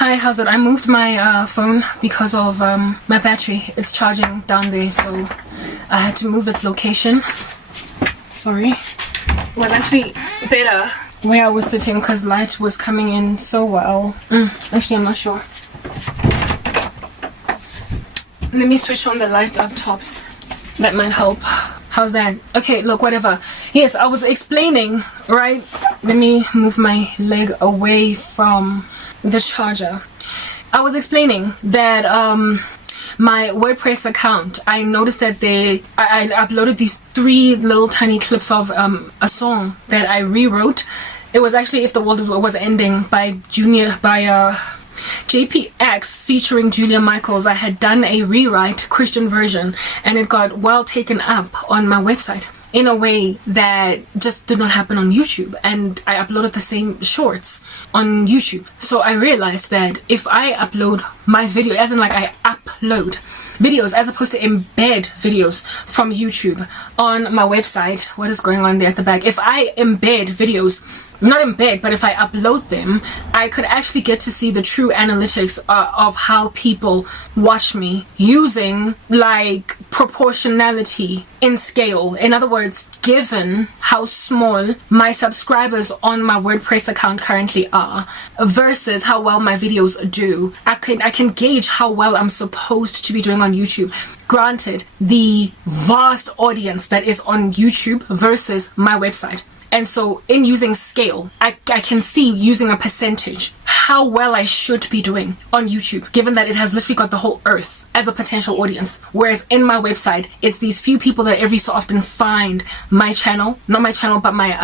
Hi, how's it? I moved my phone because of my battery. It's charging down there, so I had to move its location. Sorry. It was actually better where I was sitting because light was coming in so well. Actually, I'm not sure. Let me switch on the light up tops. That might help. How's that? Okay, look, whatever. Yes, I was explaining, right? Let me move my leg away from the charger. I was explaining that my WordPress account, I noticed that I uploaded these 3 little tiny clips of a song that I rewrote. It was actually If the World Was Ending by JPX featuring Julia Michaels. I had done a rewrite Christian version and it got well taken up on my website in a way that just did not happen on YouTube, and I uploaded the same shorts on YouTube. So I realized that if I upload my video, as in like I upload videos as opposed to embed videos from YouTube on my website, what is going on there at the back? If I embed videos, not embed, but if I upload them, I could actually get to see the true analytics of how people watch me using like proportionality in scale. In other words, given how small my subscribers on my WordPress account currently are versus how well my videos do, I can gauge how well I'm supposed to be doing on YouTube. Granted, the vast audience that is on YouTube versus my website. And so in using scale, I can see using a percentage how well I should be doing on YouTube, given that it has literally got the whole earth as a potential audience. Whereas in my website, it's these few people that every so often find my channel, not my channel, but my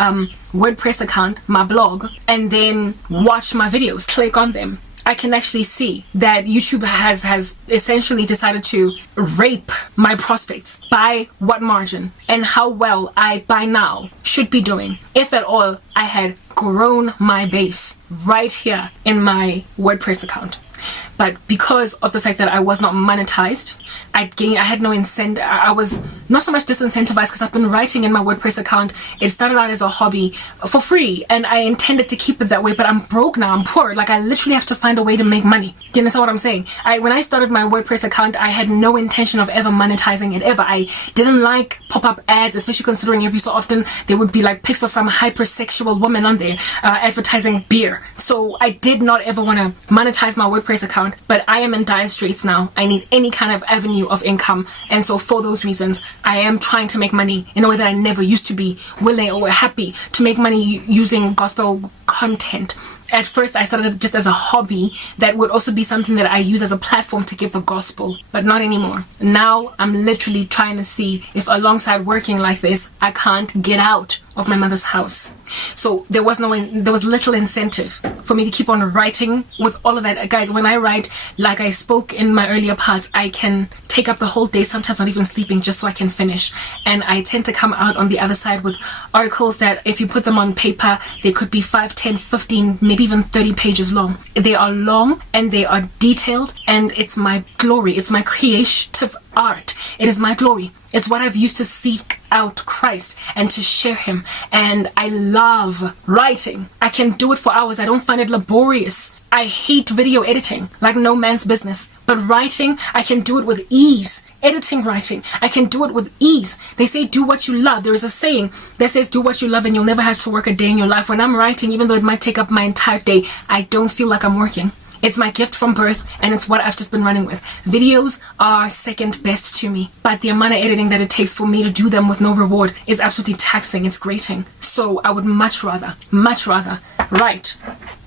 WordPress account, my blog, and then watch my videos, click on them. I can actually see that YouTube has essentially decided to rape my prospects by what margin and how well I by now should be doing, if at all I had grown my base right here in my WordPress account. But because of the fact that I was not monetized, I had no incentive. I was not so much disincentivized because I've been writing in my WordPress account. It started out as a hobby for free and I intended to keep it that way, but I'm broke now, I'm poor. Like I literally have to find a way to make money. Do you understand what I'm saying? When I started my WordPress account, I had no intention of ever monetizing it ever. I didn't like pop-up ads, especially considering every so often there would be like pics of some hypersexual woman on there advertising beer. So I did not ever want to monetize my WordPress account. But I am in dire straits now. I need any kind of avenue of income, and so for those reasons I am trying to make money in a way that I never used to be willing or happy to make money using gospel content. At first I started just as a hobby that would also be something that I use as a platform to give the gospel, but not anymore. Now I'm literally trying to see if alongside working like this I can't get out of my mother's house. So there was little incentive for me to keep on writing with all of that. Guys, when I write, like I spoke in my earlier parts, I can take up the whole day, sometimes not even sleeping, just so I can finish. And I tend to come out on the other side with articles that if you put them on paper, they could be 5, 10, 15, maybe even 30 pages long. They are long and they are detailed, and it's my glory. It's my creative art. It is my glory. It's what I've used to seek out Christ and to share him. And I love writing. I can do it for hours. I don't find it laborious. I hate video editing like no man's business. But writing, I can do it with ease. Editing writing, I can do it with ease. They say do what you love. There is a saying that says do what you love and you'll never have to work a day in your life. When I'm writing, even though it might take up my entire day, I don't feel like I'm working. It's my gift from birth, and it's what I've just been running with. Videos are second best to me, but the amount of editing that it takes for me to do them with no reward is absolutely taxing. It's grating. So I would much rather write.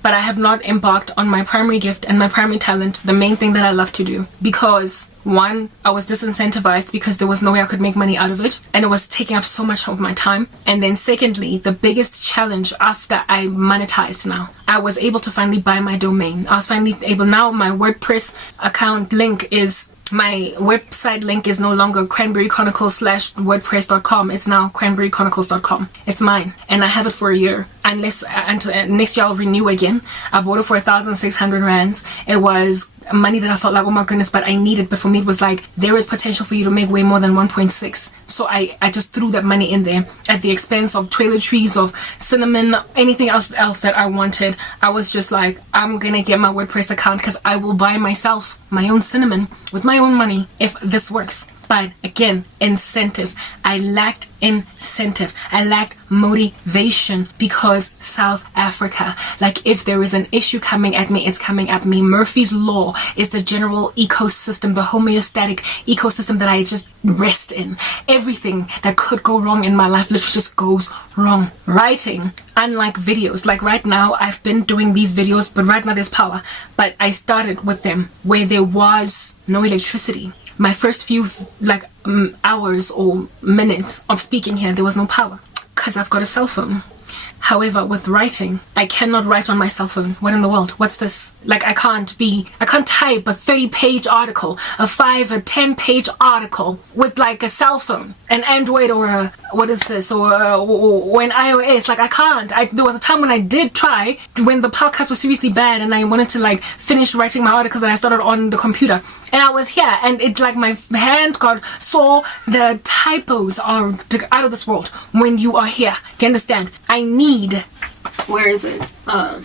But I have not embarked on my primary gift and my primary talent, the main thing that I love to do, because one, I was disincentivized because there was no way I could make money out of it, and it was taking up so much of my time. And then secondly, the biggest challenge after I monetized now, I was able to finally buy my domain. I was finally able, now my WordPress account link is, my website link is no longer cranberrychronicles/wordpress.com. It's now cranberrychronicles.com. It's mine, and I have it for a year. Unless next year I'll renew again. I bought it for 1,600 rands. It was money that I felt like, oh my goodness, but I needed. But for me, it was like, there is potential for you to make way more than 1.6. So I just threw that money in there at the expense of toiletries, of cinnamon, anything else that I wanted. I was just like, I'm gonna get my WordPress account because I will buy myself my own cinnamon with my own money if this works. But again, incentive. I lacked incentive. I lacked motivation because South Africa, like if there is an issue coming at me, it's coming at me. Murphy's Law is the general ecosystem, the homeostatic ecosystem that I just rest in. Everything that could go wrong in my life literally just goes wrong. Writing, unlike videos, like right now I've been doing these videos, but right now there's power. But I started with them where there was no electricity. My first few hours or minutes of speaking here, there was no power because I've got a cell phone. However, with writing, I cannot write on my cell phone. What in the world? What's this? Like, I can't type a 30-page article, a 5 or 10-page article with like a cell phone, an Android or an iOS. Like, I can't. There was a time when I did try, when the podcast was seriously bad and I wanted to like finish writing my articles, and I started on the computer. And I was here, and it's like my hand saw the typos are out of this world when you are here. Do you understand? Where is it? I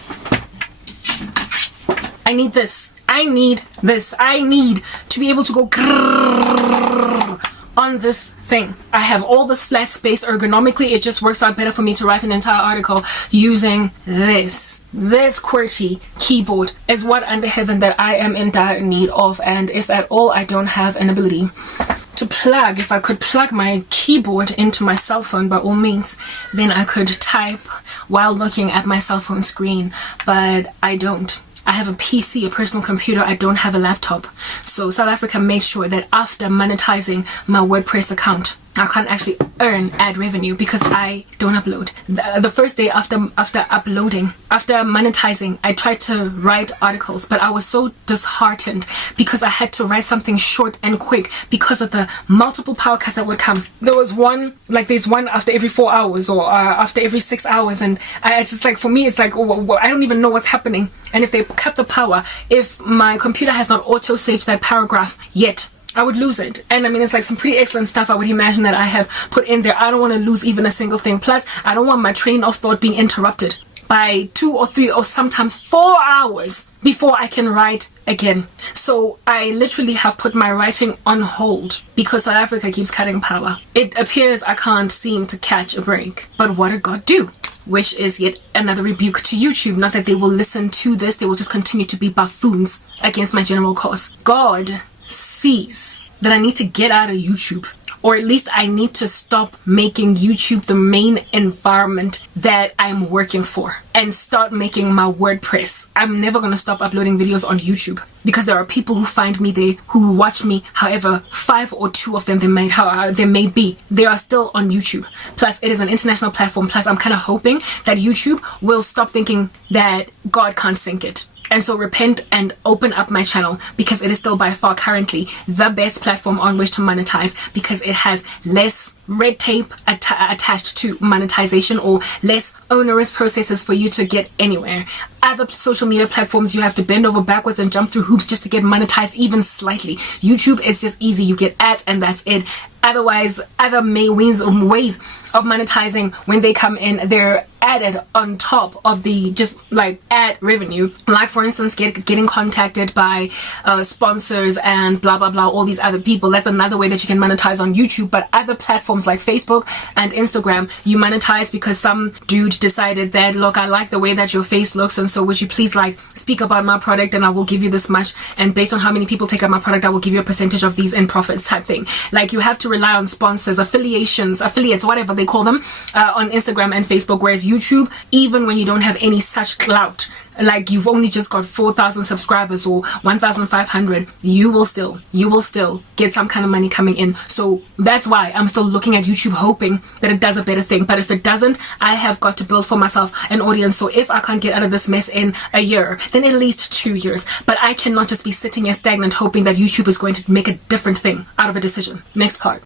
need this. I need to be able to go on this thing. I have all this flat space. Ergonomically, it just works out better for me to write an entire article using this. This QWERTY keyboard is what under heaven that I am in dire need of, and if at all I don't have an ability to plug, if I could plug my keyboard into my cell phone, by all means, then I could type while looking at my cell phone screen, but I don't. I have a PC, a personal computer. I don't have a laptop. So South Africa made sure that after monetizing my WordPress account, I can't actually earn ad revenue because I don't upload. The first day after monetizing, I tried to write articles, but I was so disheartened because I had to write something short and quick because of the multiple podcasts that would come. There's one after every 4 hours or after every 6 hours, and I just like, for me, it's like, I don't even know what's happening. And if they cut the power, if my computer has not auto-saved that paragraph yet, I would lose it. And I mean, it's like some pretty excellent stuff I would imagine that I have put in there. I don't want to lose even a single thing. Plus, I don't want my train of thought being interrupted by 2 or 3 or sometimes 4 hours before I can write again. So I literally have put my writing on hold because South Africa keeps cutting power. It appears I can't seem to catch a break. But what did God do? Which is yet another rebuke to YouTube. Not that they will listen to this, they will just continue to be buffoons against my general cause. God sees that I need to get out of YouTube, or at least I need to stop making YouTube the main environment that I'm working for and start making my WordPress. I'm never going to stop uploading videos on YouTube because there are people who find me there, who watch me, however 5 or 2 of them they may be, they are still on YouTube. Plus it is an international platform. Plus I'm kind of hoping that YouTube will stop thinking that God can't sync it, and so repent and open up my channel, because it is still by far currently the best platform on which to monetize, because it has less red tape attached to monetization, or less onerous processes for you to get anywhere. Other social media platforms, you have to bend over backwards and jump through hoops just to get monetized even slightly. YouTube, it's just easy. You get ads and that's it. Otherwise, other ways of monetizing, when they come in, they're added on top of the just like ad revenue. Like for instance, getting contacted by sponsors and blah blah blah, all these other people. That's another way that you can monetize on YouTube. But other platforms like Facebook and Instagram, you monetize because some dude decided that, look, I like the way that your face looks, and so would you please like speak about my product and I will give you this much, and based on how many people take up my product, I will give you a percentage of these in profits type thing. Like, you have to rely on sponsors, affiliates, whatever they call them, on Instagram and Facebook. Whereas YouTube, even when you don't have any such clout, like you've only just got 4,000 subscribers or 1,500, you will still get some kind of money coming in. So that's why I'm still looking at YouTube, hoping that it does a better thing. But if it doesn't, I have got to build for myself an audience. So if I can't get out of this mess in a year, then at least 2 years. But I cannot just be sitting here stagnant hoping that YouTube is going to make a different thing out of a decision. Next part.